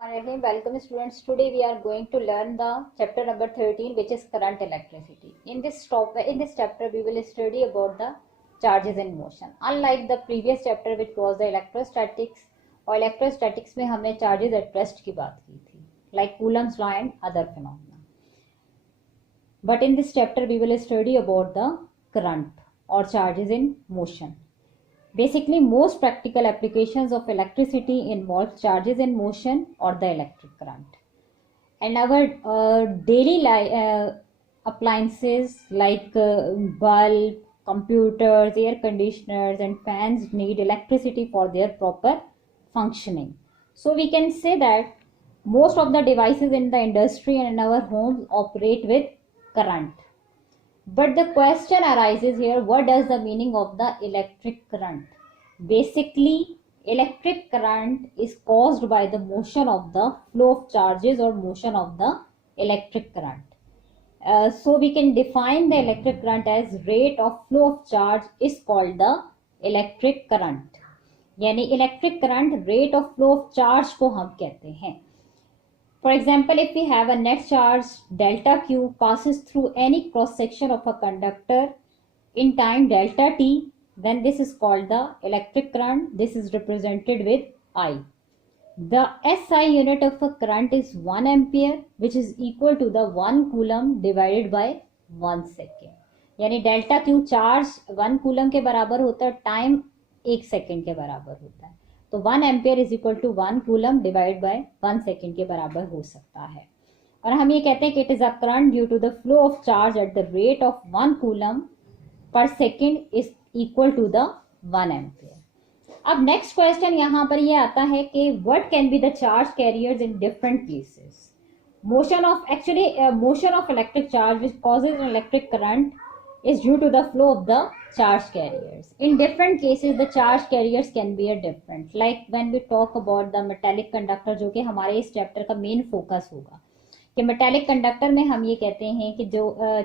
Welcome students. Today we are going to learn the chapter number 13, which is current electricity. In this chapter we will study about the charges in motion. Unlike the previous chapter which was the electrostatics, और electrostatics में हमने charges at rest की बात की थी, like Coulomb's law and other phenomena. But in this chapter we will study about the current or charges in motion. Basically, most practical applications of electricity involve charges in motion or the electric current. And our daily appliances like bulb, computers, air conditioners and fans need electricity for their proper functioning. So we can say that most of the devices in the industry and in our homes operate with current. But the question arises here, what does the meaning of the electric current? Basically, electric current is caused by the motion of the flow of charges or motion of the electric current. So we can define the electric current as rate of flow of charge is called the electric current. यानी electric current rate of flow of charge को हम कहते हैं. For example, if we have a net charge delta Q passes through any cross section of a conductor in time delta T, then this is called the electric current. This is represented with I. The SI unit of a current is 1 ampere, which is equal to the 1 coulomb divided by 1 second. यानी delta Q charge 1 coulomb के बराबर होता है, time 1 second के बराबर होता है. तो 1 ampere is equal to 1 coulomb divide by 1 second के बराबर हो सकता है. और हम ये कहते हैं कि it is a current due to the flow of charge at the rate of 1 coulomb per second is equal to the 1 ampere. अब नेक्स्ट क्वेश्चन यहाँ पर ये आता है कि what can be the charge carriers in different cases. Motion of electric charge which causes an electric current is due to the flow of the charge carriers. In different cases, the charge carriers can be different. Like when we talk about the metallic conductor, जो कि हमारे इस chapter का main focus होगा, कि metallic conductor में हम ये कहते हैं कि जो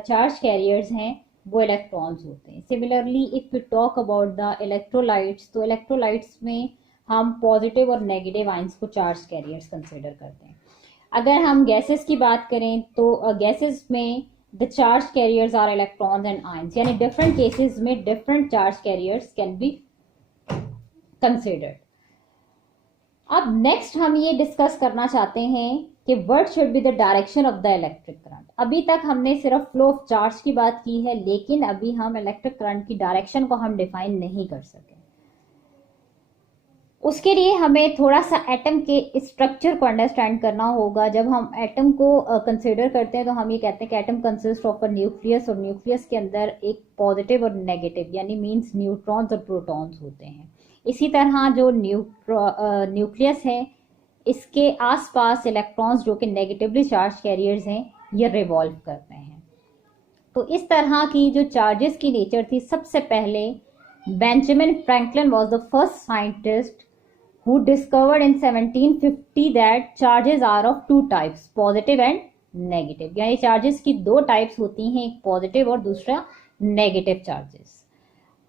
चार्ज कैरियर्स हैं वो इलेक्ट्रॉन्स होते हैं. Similarly if we talk about the electrolytes, तो इलेक्ट्रोलाइट्स में हम पॉजिटिव और नेगेटिव आइंस को चार्ज कैरियर्स कंसिडर करते हैं. अगर हम गैसेस की बात करें तो गैसेस में the charge carriers are electrons and ions. यानी different cases में different charge carriers can be considered. अब next हम ये discuss करना चाहते हैं कि what should be the direction of the electric current. अभी तक हमने सिर्फ flow of charge की बात की है, लेकिन अभी हम electric current की direction को हम define नहीं कर सके. उसके लिए हमें थोड़ा सा एटम के स्ट्रक्चर को अंडरस्टैंड करना होगा. जब हम एटम को कंसिडर करते हैं तो हम ये कहते हैं कि atom consist of a nucleus, और न्यूक्लियस के अंदर एक पॉजिटिव और नेगेटिव यानी मींस न्यूट्रॉन्स और प्रोटॉन्स होते हैं. इसी तरह जो न्यूक्लियस है इसके आसपास इलेक्ट्रॉन्स जो कि नेगेटिवली चार्ज कैरियर्स हैं ये रिवॉल्व करते हैं. तो इस तरह की जो चार्जेस की नेचर थी, सबसे पहले Benjamin Franklin was the first scientist who discovered in 1750 that charges are of two types, positive and negative. यानी चार्जेस की दो टाइप्स होती हैं, एक पॉजिटिव और दूसरा negative charges.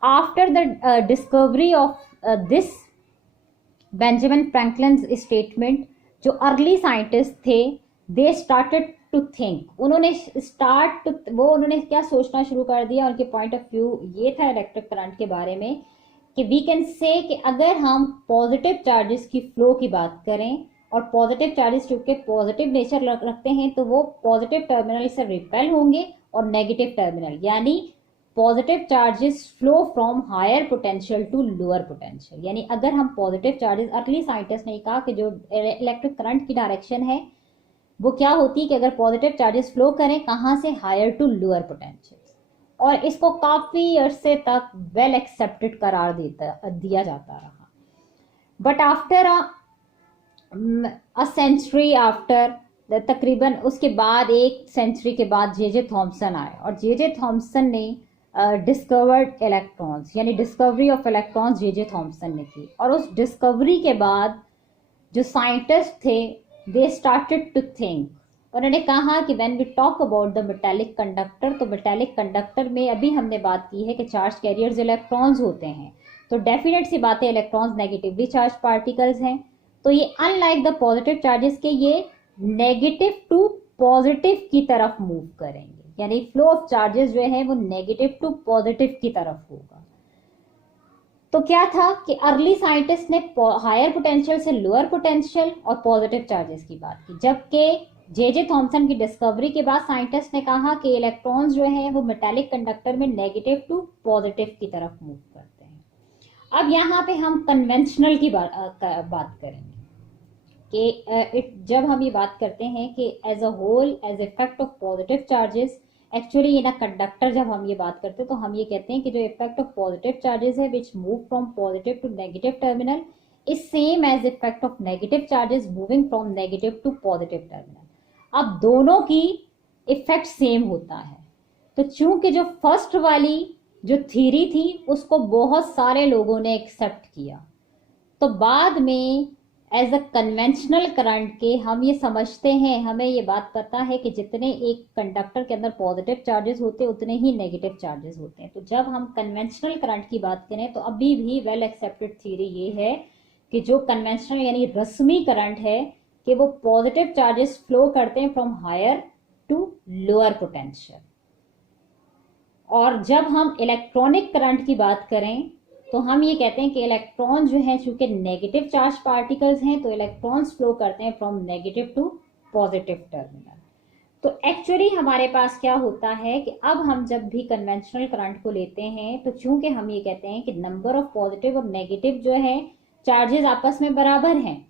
After the discovery of this Benjamin Franklin statement, जो early scientist थे दे स्टार्टेड टू थिंक. उन्होंने क्या सोचना शुरू कर दिया, उनके पॉइंट ऑफ व्यू ये था इलेक्ट्रिक करंट के बारे में कि वी कैन से कि अगर हम पॉजिटिव चार्जेस की फ्लो की बात करें और पॉजिटिव चार्जेस चूंकि पॉजिटिव नेचर रखते हैं तो वो पॉजिटिव टर्मिनल से रिपेल होंगे और नेगेटिव टर्मिनल, यानी positive charges flow from higher potential to lower potential. यानी अगर हम पॉजिटिव चार्जेस, अर्ली साइंटिस्ट ने कहा कि जो इलेक्ट्रिक करंट की डायरेक्शन है वो क्या होती है कि अगर पॉजिटिव चार्जेस फ्लो करें कहाँ से, हायर टू लोअर पोटेंशियल. और इसको काफी अरसे तक वेल एक्सेप्टेड करार दिया जाता रहा. But after a century, after तकरीबन उसके बाद एक सेंचुरी के बाद जे थॉमसन आए और जे थॉमसन ने डिस्कवर्ड इलेक्ट्रॉन्स, यानी discovery of electrons J Thomson ने की. और उस डिस्कवरी के बाद जो साइंटिस्ट थे दे स्टार्टेड टू थिंक. उन्होंने कहा कि when we talk about the metallic conductor, तो मेटालिक कंडक्टर में अभी हमने बात की है कि चार्ज कैरियर्स इलेक्ट्रॉन्स होते हैं, तो डेफिनेट सी बात है इलेक्ट्रॉन्स नेगेटिवली चार्ज पार्टिकल्स हैं. तो ये अनलाइक द पॉजिटिव चार्जेस के ये नेगेटिव टू पॉजिटिव की तरफ मूव करेंगे, यानी फ्लो ऑफ चार्जेस जो है वो नेगेटिव टू पॉजिटिव की तरफ होगा। तो क्या था कि अर्ली साइंटिस्ट ने हायर पोटेंशियल से लोअर पोटेंशियल और पॉजिटिव चार्जेस की बात की, जबकि जे थॉमसन की डिस्कवरी के बाद साइंटिस्ट ने कहा कि इलेक्ट्रॉन्स जो है वो मेटालिक कंडक्टर में नेगेटिव टू पॉजिटिव की तरफ मूव करते हैं। अब यहाँ पे हम कन्वेंशनल की बात करेंगे कि जब हम ये बात करते हैं कि as a whole as effect of positive charges, actually in a conductor जब हम ये बात करते हैं तो हम ये कहते हैं कि जो इफेक्ट ऑफ पॉजिटिव चार्जेस है which move from positive to negative terminal is same as effect of negative charges moving from negative to positive terminal. अब दोनों की इफेक्ट सेम होता है। तो चूंकि जो फर्स्ट वाली जो थ्योरी थी उसको बहुत सारे लोगों ने एक्सेप्ट किया, तो बाद में एज अ कन्वेंशनल करंट के हम ये समझते हैं, हमें ये बात पता है कि जितने एक कंडक्टर के अंदर पॉजिटिव चार्जेस होते हैं उतने ही नेगेटिव चार्जेस होते हैं। तो जब हम कन्वेंशनल करंट की बात करें तो अभी भी वेल एक्सेप्टेड थ्योरी ये है कि जो कन्वेंशनल यानी रस्मी करंट है कि वो पॉजिटिव चार्जेस फ्लो करते हैं from higher to lower potential. और जब हम इलेक्ट्रॉनिक करंट की बात करें तो हम ये कहते हैं कि इलेक्ट्रॉन जो है चूंकि नेगेटिव चार्ज पार्टिकल्स हैं तो इलेक्ट्रॉन्स फ्लो करते हैं from negative to positive terminal. तो एक्चुअली हमारे पास क्या होता है कि अब हम जब भी कन्वेंशनल करंट को लेते हैं तो चूंकि हम ये कहते हैं कि नंबर ऑफ पॉजिटिव और नेगेटिव जो है चार्जेस आपस में बराबर हैं,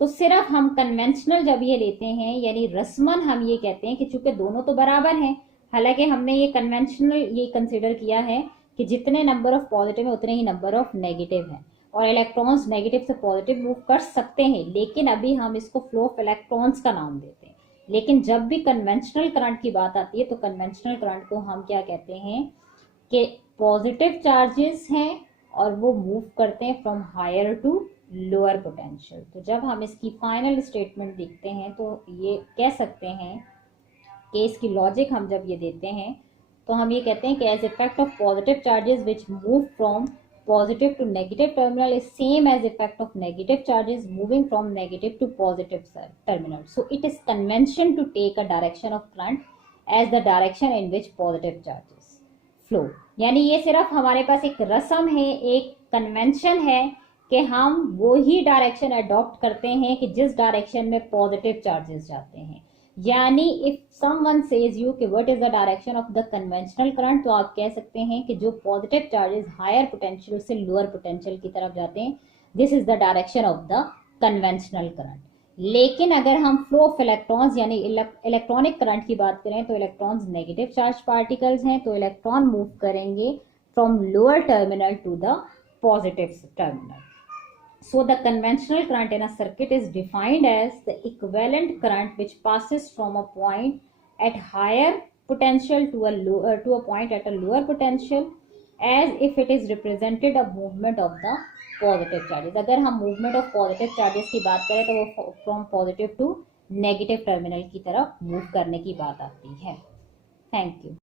तो सिर्फ हम कन्वेंशनल जब ये लेते हैं यानी रस्मन हम ये कहते हैं कि चूंकि दोनों तो बराबर हैं, हालांकि हमने ये कन्वेंशनल ये कंसिडर किया है कि जितने नंबर ऑफ पॉजिटिव है उतने ही नंबर ऑफ नेगेटिव है और इलेक्ट्रॉन्स नेगेटिव से पॉजिटिव मूव कर सकते हैं, लेकिन अभी हम इसको फ्लो ऑफ इलेक्ट्रॉन्स का नाम देते हैं। लेकिन जब भी कन्वेंशनल करंट की बात आती है तो कन्वेंशनल करंट को हम क्या कहते हैं कि पॉजिटिव चार्जेस हैं और वो मूव करते हैं from higher to lower potential. तो जब हम इसकी फाइनल स्टेटमेंट देखते हैं तो ये कह सकते हैं कि इसकी लॉजिक हम जब ये देते हैं तो हम ये कहते हैं कि as effect of positive charges which move from positive to negative terminal is same as effect of negative charges moving from negative to positive terminal. So it is convention to take a direction of current as the direction in which positive charges flow. यानी ये सिर्फ हमारे पास एक रस्म है, एक convention है कि हम वो ही डायरेक्शन अडॉप्ट करते हैं कि जिस डायरेक्शन में पॉजिटिव चार्जेस जाते हैं। यानी इफ समवन सेज यू कि what is the direction of the conventional current, तो आप कह सकते हैं कि जो पॉजिटिव चार्जेस हायर पोटेंशियल से लोअर पोटेंशियल की तरफ जाते हैं, this is the direction of the conventional current. लेकिन अगर हम फ्लो ऑफ इलेक्ट्रॉन्स यानी इलेक्ट्रॉनिक करंट की बात करें तो इलेक्ट्रॉन्स नेगेटिव चार्ज पार्टिकल्स हैं, तो इलेक्ट्रॉन मूव करेंगे from lower terminal to the positive terminal. So the conventional current in a circuit is defined as the equivalent current which passes from a point at higher potential to a point at a lower potential, as if it is represented a movement of the positive charges। अगर हम movement of positive charges की बात करें तो वो from positive to negative terminal की तरफ move करने की बात आती है। Thank you।